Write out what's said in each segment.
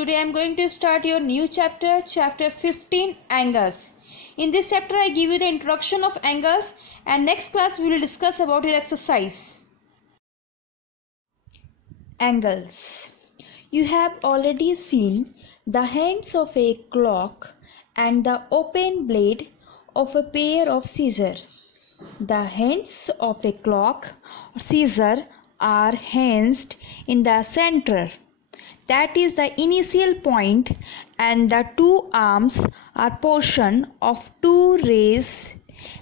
Today I am going to start your new chapter, chapter 15, angles. In this chapter I give you the introduction of angles, and next class we will discuss about your exercise. Angles. You have already seen the hands of a clock and the open blade of a pair of scissors. The hands of a clock or scissor are hinged in the center. That is the initial point, and the two arms are portion of two rays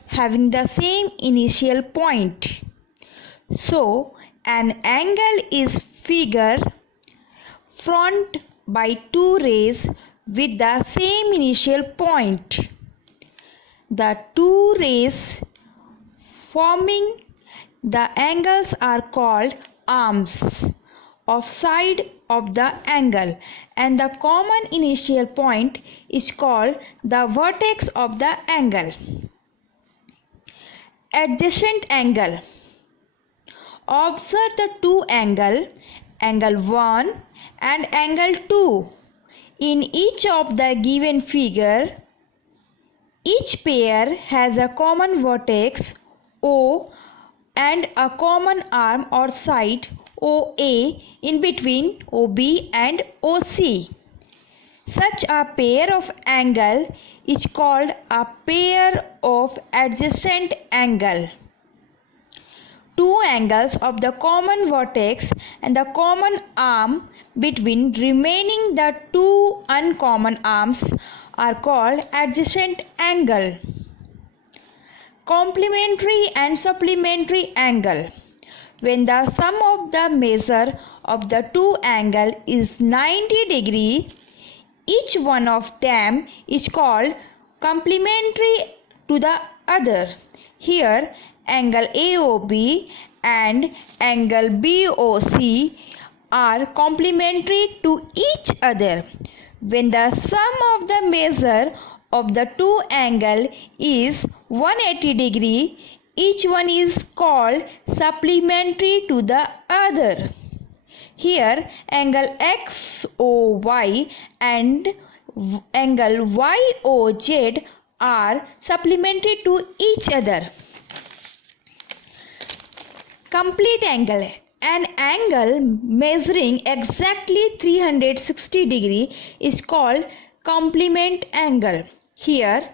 having the same initial point. So, an angle is figured front by two rays with the same initial point. The two rays forming the angles are called arms of side of the angle, and the common initial point is called the vertex of the angle. Adjacent angle. Observe the two angles, angle 1 and angle 2. In each of the given figure, each pair has a common vertex O and a common arm or side OA in between OB and OC. Such a pair of angle is called a pair of adjacent angle. Two angles of the common vertex and the common arm between remaining the two uncommon arms are called adjacent angle. Complementary and supplementary angle. When the sum of the measure of the two angles is 90 degrees, each one of them is called complementary to the other. Here, angle AOB and angle BOC are complementary to each other. When the sum of the measure of the two angles is 180 degrees, each one is called supplementary to the other. Here, angle XOY and angle YOZ are supplementary to each other. Complete angle. An angle measuring exactly 360 degrees is called complement angle. Here,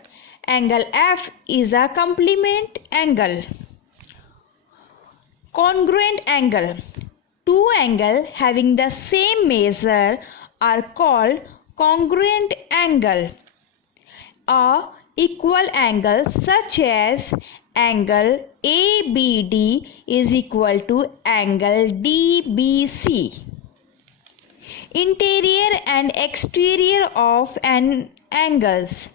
angle F is a complement angle. Congruent angle. Two angles having the same measure are called congruent angle. A equal angle such as angle ABD is equal to angle DBC. Interior and exterior of an angles.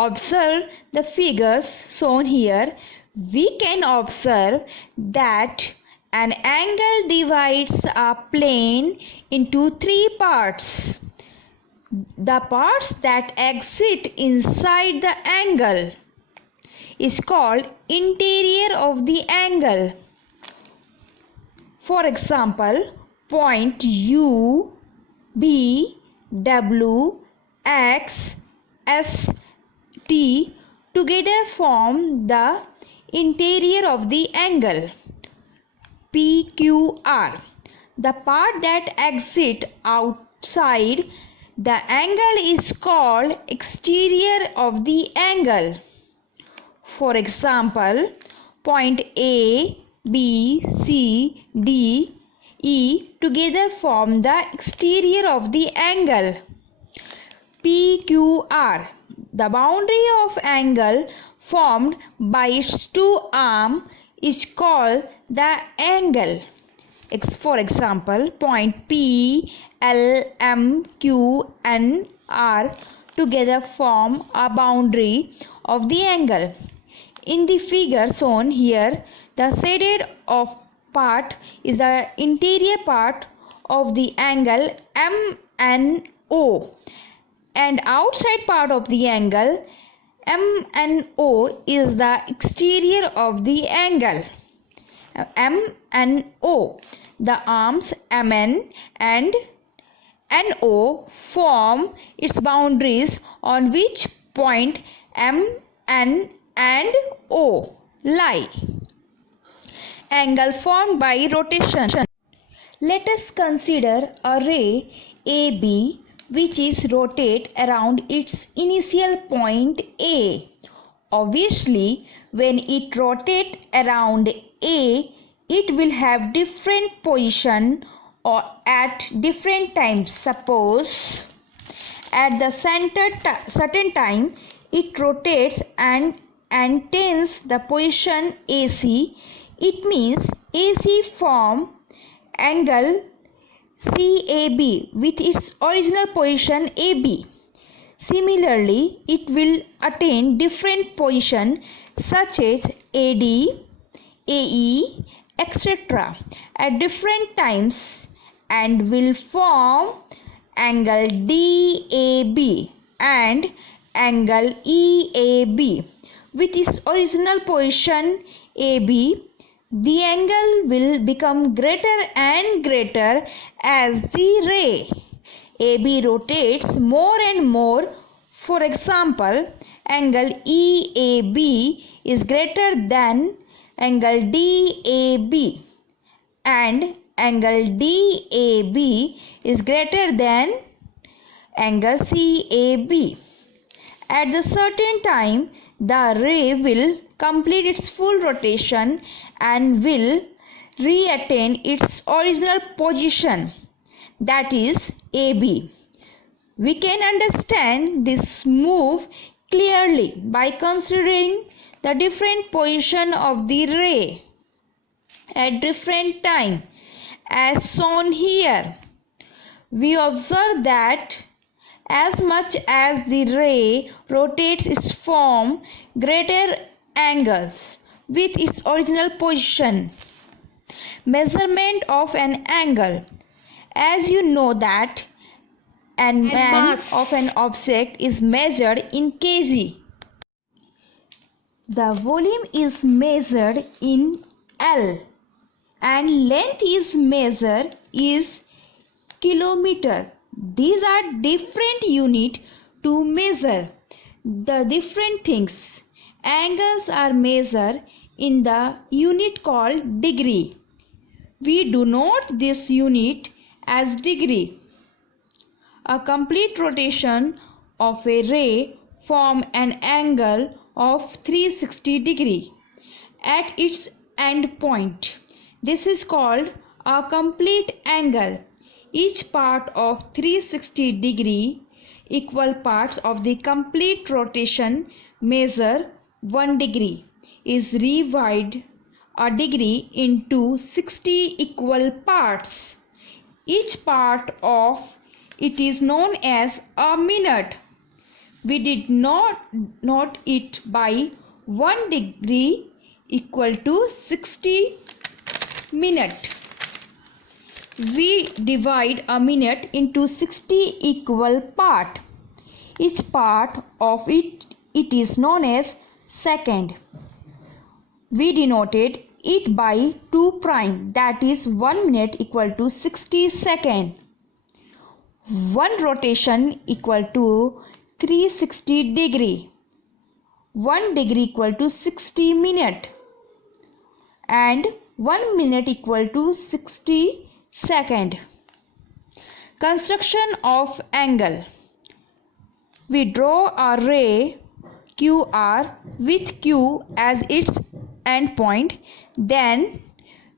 Observe the figures shown here. We can observe that an angle divides a plane into three parts. The parts that exit inside the angle is called interior of the angle. For example, point U, B, W, X, S, T together form the interior of the angle. PQR. The part that exits outside the angle is called exterior of the angle. For example, point A, B, C, D, E together form the exterior of the angle. PQR. The boundary of angle formed by its two arms is called the angle. For example, point P, L, M, Q, N, R together form a boundary of the angle. In the figure shown here, the shaded off part is the interior part of the angle MNO, and outside part of the angle MNO is the exterior of the angle. MNO. The arms MN and and O form its boundaries on which point M, N and O lie. Angle formed by rotation. Let us consider a ray AB which is rotate around its initial point A. Obviously, when it rotates around A, it will have different position or at different times. Suppose at the certain time it rotates and attains the position AC. It means AC form angle CAB with its original position AB. Similarly, it will attain different position such as AD, AE, etc. at different times and will form angle DAB and angle EAB with its original position AB. The angle will become greater and greater as the ray AB rotates more and more. For example, angle EAB is greater than angle DAB and angle DAB is greater than angle CAB. At the certain time, the ray will complete its full rotation and will re-attain its original position, that is AB. We can understand this move clearly by considering the different position of the ray at different time as shown here. We observe that as much as the ray rotates its form greater angles with its original position. Measurement of an angle. As you know that an mass of an object is measured in kg. The volume is measured in L and length is measured is kilometer. These are different units to measure the different things. Angles are measured in the unit called degree. We denote this unit as degree. A complete rotation of a ray forms an angle of 360 degree at its end point. This is called a complete angle. Each part of 360 degree equal parts of the complete rotation measure 1 degree is divided a degree into 60 equal parts. Each part of it is known as a minute. We did not note it by 1 degree equal to 60 minutes. We divide a minute into 60 equal parts. Each part of it is known as second. We denoted it by 2 prime, that is 1 minute equal to 60 seconds. 1 rotation equal to 360 degree. 1 degree equal to 60 minutes and 1 minute equal to 60 second. Construction of angle. We draw a ray QR with Q as its endpoint. Then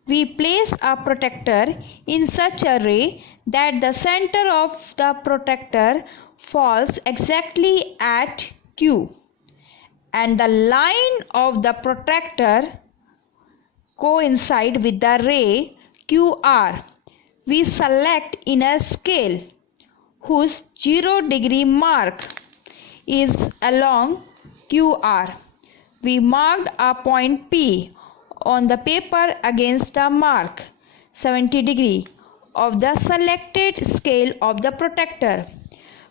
we place a protector in such a ray that the center of the protector falls exactly at Q and the line of the protector coincide with the ray QR. We select in a scale whose 0 degree mark is along QR. We marked a point P on the paper against a mark 70 degree of the selected scale of the protector.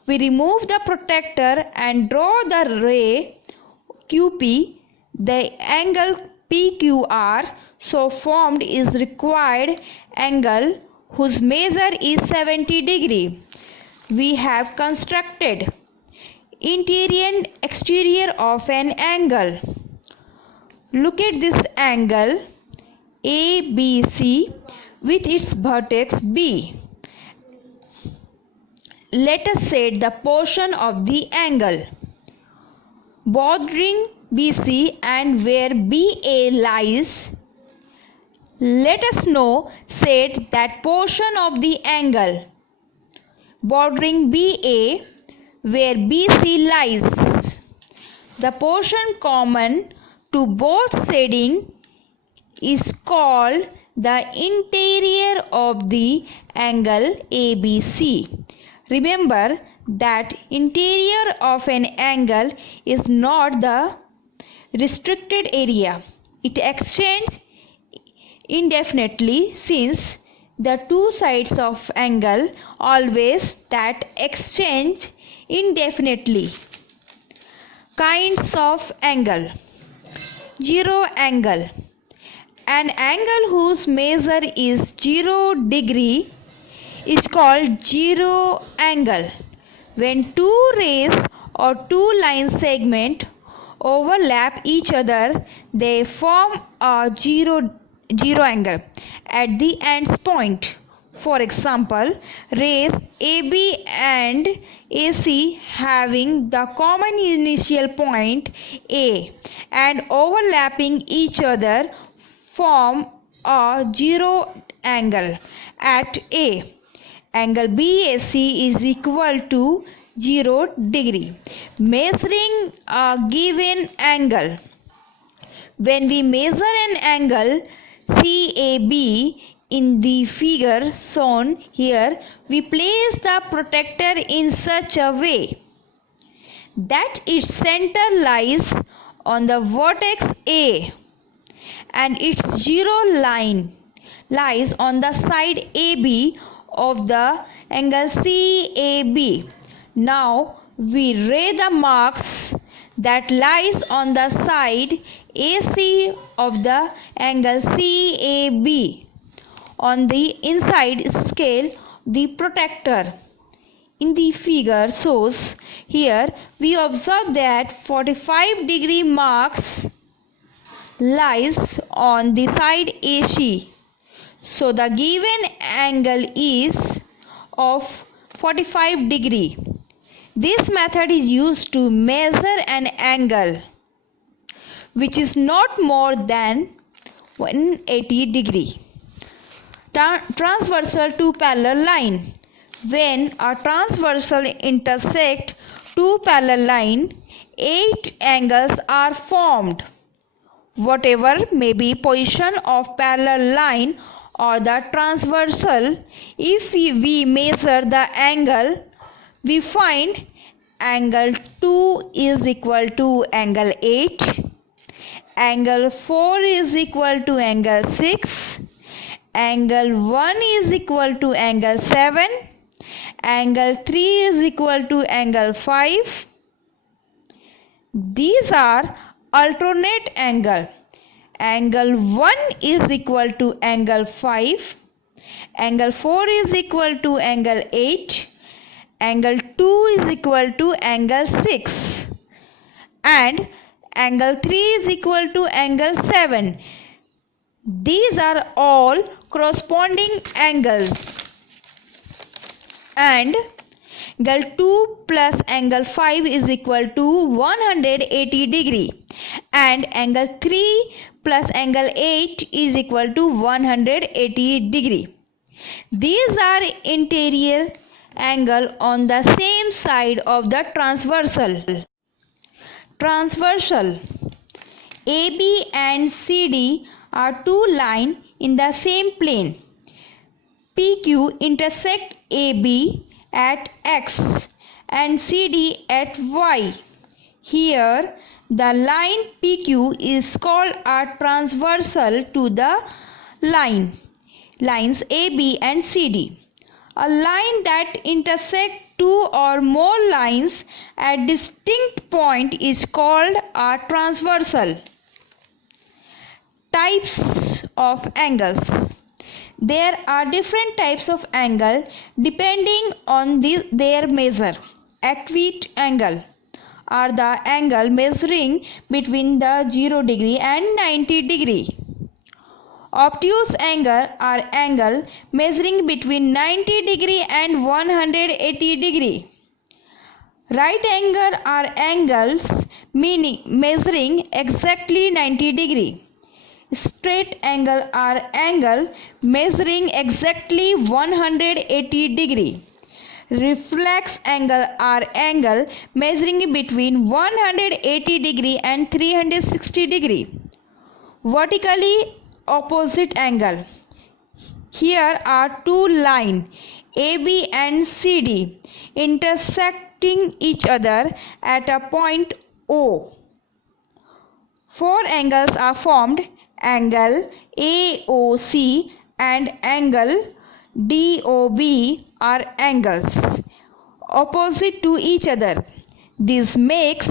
We remove the protector and draw the ray QP. The angle PQR so formed is required angle whose measure is 70 degree. We have constructed interior and exterior of an angle. Look at this angle ABC with its vertex B. Let us set the portion of the angle bordering BC and where BA lies. Let us now set that portion of the angle bordering BA where BC lies. The portion common to both shading is called the interior of the angle ABC. Remember that interior of an angle is not the restricted area. It extends indefinitely since the two sides of angle always that extend indefinitely. Kinds of angle. Zero angle. An angle whose measure is 0 degree is called zero angle. When two rays or two line segments overlap each other, they form a zero angle at the ends point. For example, rays AB and AC having the common initial point A and overlapping each other form a zero angle at A. Angle BAC is equal to 0 degree. Measuring a given angle. When we measure an angle CAB in the figure shown here, we place the protractor in such a way that its center lies on the vertex A and its zero line lies on the side AB of the angle CAB. Now we ray the marks that lies on the side AC of the angle CAB on the inside scale the protractor. In the figure shows here, we observe that 45 degree marks lies on the side AC. So the given angle is of 45 degree. This method is used to measure an angle which is not more than 180 degree. Transversal to parallel line. When a transversal intersect two parallel lines, 8 angles are formed. Whatever may be position of parallel line or the transversal, if we measure the angle, we find angle 2 is equal to angle 8, angle 4 is equal to angle 6, angle 1 is equal to angle 7, angle 3 is equal to angle 5. These are alternate angle. Angle 1 is equal to angle 5, angle 4 is equal to angle 8, angle 2 is equal to angle 6 and angle 3 is equal to angle 7. These are all corresponding angles, and angle 2 plus angle 5 is equal to 180 degree and angle 3 plus angle 8 is equal to 180 degree. These are interior angle on the same side of the transversal. Transversal. AB and CD are two lines in the same plane. PQ intersect AB at X and CD at Y. Here the line PQ is called a transversal to the lines AB and CD. A line that intersects two or more lines at distinct point is called a transversal. Types of angles. There are different types of angle depending on their measure. Acute angle are the angle measuring between the 0 degree and 90 degree. Obtuse angle are angle measuring between 90 degree and 180 degree. Right angle are angles measuring exactly 90 degree. Straight angle are angle measuring exactly 180 degree. Reflex angle are angle measuring between 180 degree and 360 degree. Vertically opposite angle. Here are two lines AB and CD intersecting each other at a point O. Four angles are formed: angle AOC and angle DOB are angles opposite to each other. This makes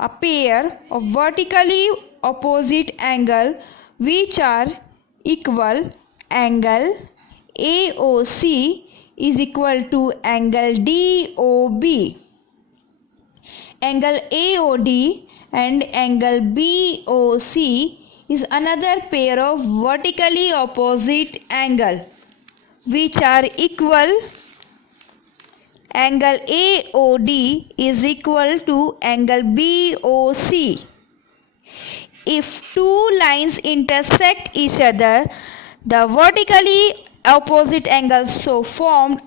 a pair of vertically opposite angles which are equal. Angle AOC is equal to angle DOB. Angle AOD and angle BOC is another pair of vertically opposite angles which are equal. Angle AOD is equal to angle BOC. If two lines intersect each other, the vertically opposite angles so formed